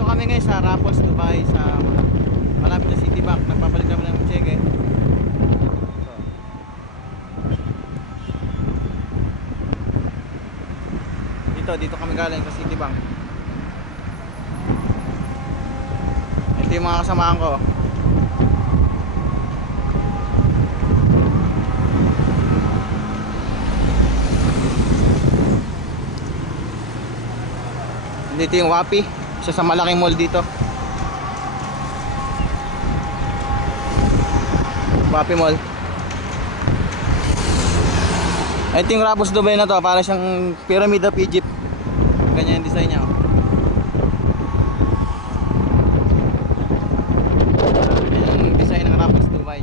Nandito kami ngayon sa Raffles, Dubai, sa malapit na Citibank. Nagpapalik kami ng cheque. Dito kami galing sa Citibank. Ito yung mga kasamahan ko. Dito yung Wapi, isa sa malaking mall dito. Wapi Mall. Ito yung Raffles Dubai na to, para siyang Pyramid of Egypt. Ganyan yung design niya. Yan yung design ng Raffles Dubai.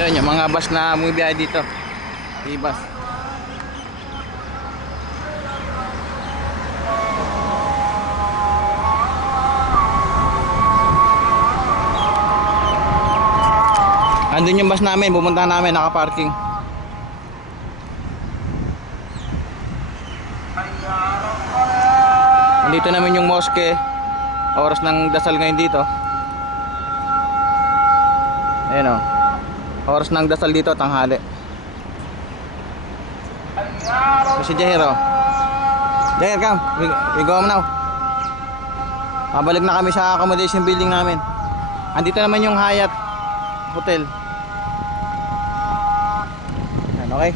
Ayun yung mga bus na bumibiyahe dito. E-bus. Andun yung bus namin, pupunta namin, naka-parking. Andito namin yung mosque. Oras ng dasal ngayon dito. Ayun o. Oras ng dasal dito, tanghali. So si Jahir o. Jahir, come. We go home now. Mabalik na kami sa accommodation building namin. Andito naman yung Hyatt Hotel. Yan, okay.